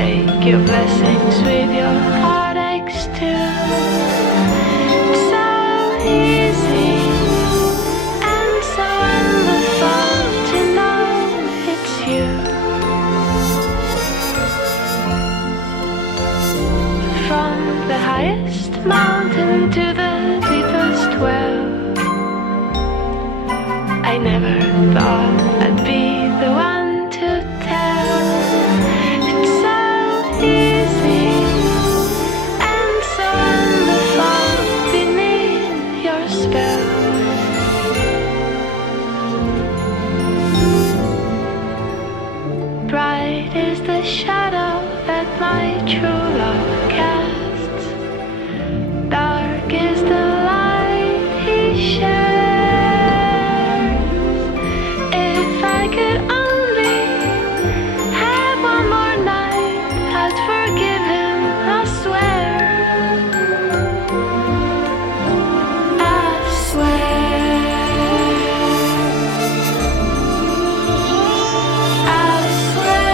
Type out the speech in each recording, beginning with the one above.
take your blessings with your heartaches too. It's so easy and so wonderful to know it's you. From the highest mountain to the deepest well, I never thought I'd be the one to tell. It's so easy and so wonderful beneath your spell. Bright is the shadow that my true love casts. Dark is the light he shares. If I could only have one more night, I'd forgive him, I swear. I swear. I swear.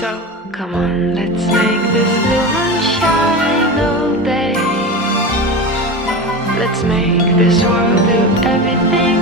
So come on, let's make this blue moon shine all day. Let's make this world do everything